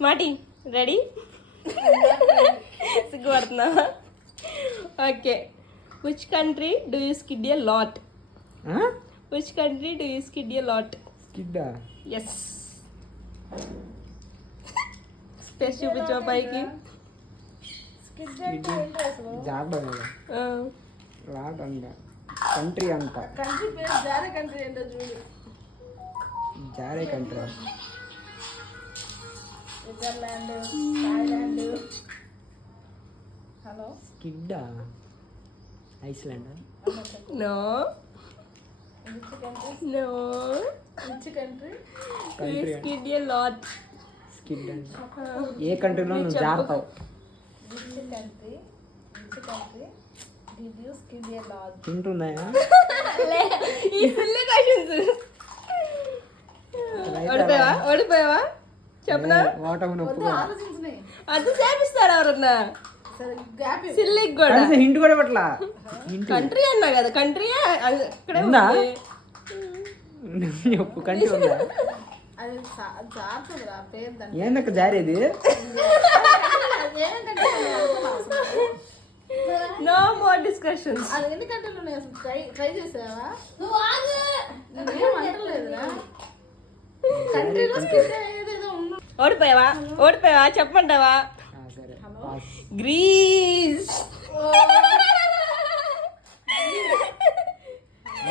Smarty ready? సిగ్గుపడుతున్నా. Okay. Which country do you skid a lot? Which country do you skid a lot? స్కిడ్డా? Yes. Space చూపించు పైకి. Job lot అంట, country అంట. Country పేరు జారే కంట్రీ ఏంటో చూడు. జారే కంట్రీ. Switzerland, Thailand. హలో స్కిడ్డా? Iceland? No which country? No. Which country? You skid a lot. Skid అంటే ఏ కంట్రీలో నువ్వు జారుతావు? Which country? Which country did you skid a lot? తింటున్నాయా? ఈ సిల్లీ క్వశ్చన్స్. ఓడిపోయావా చెప్పనా? ఓటమి వద్దు, ఆలోచించునే. అది చేపిస్తారు ఎవరన్నా. సరే గ్యాప్ ఇవ్వు. సిల్లీకి కూడా హింట్ కూడా పట్ల. కంట్రీ అన్నా కదా, కంట్రీ ఇక్కడే ఉందా? ఉంది. చెప్పు, కంట్రీ ఉందా? అది జారుతుందిరా పేరు దాన్ని. ఏందక్క జారేది? No more discussions. అది ఎన్ని గంటలు ఉన్నాయి అసలు? ట్రై చేసావా? నేనేం అంటలేదురా. కంట్రీలో స్కిడ్ ఏదేదో ఉన్నా. ఓడిపోయావా చెప్పమంటావా? సరే. గ్రీస్.